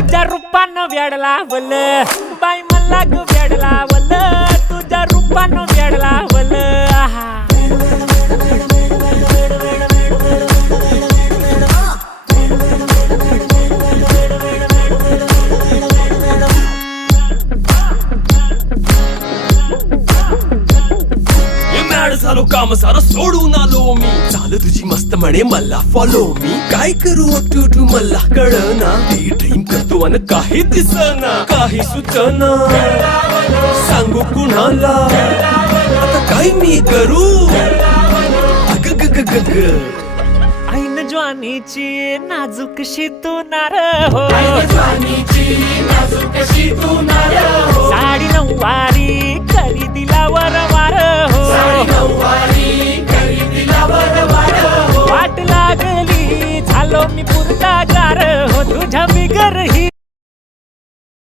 तुझ्या रूपानं वेड लावल बाई मला ग वेड लावल तुझ्या रूपानं वेड लावल आहा झालो काम सारं सोडून आलो मी चाल तुझी मस्त म्हणे मला फॉलो मी काय करू टू मला कळना ती ड्रीम करतो अन काही दिसना काही सुचना सांगू कुणाला आता काय मी करू अग ग ग ग ग ऐन ज्वानीची नाजूकशी तू नार हो साडी नऊवारी करी दिला वरवार हो वाट लागली झालो मी पुरता गार हो तुझ्या बिगर ही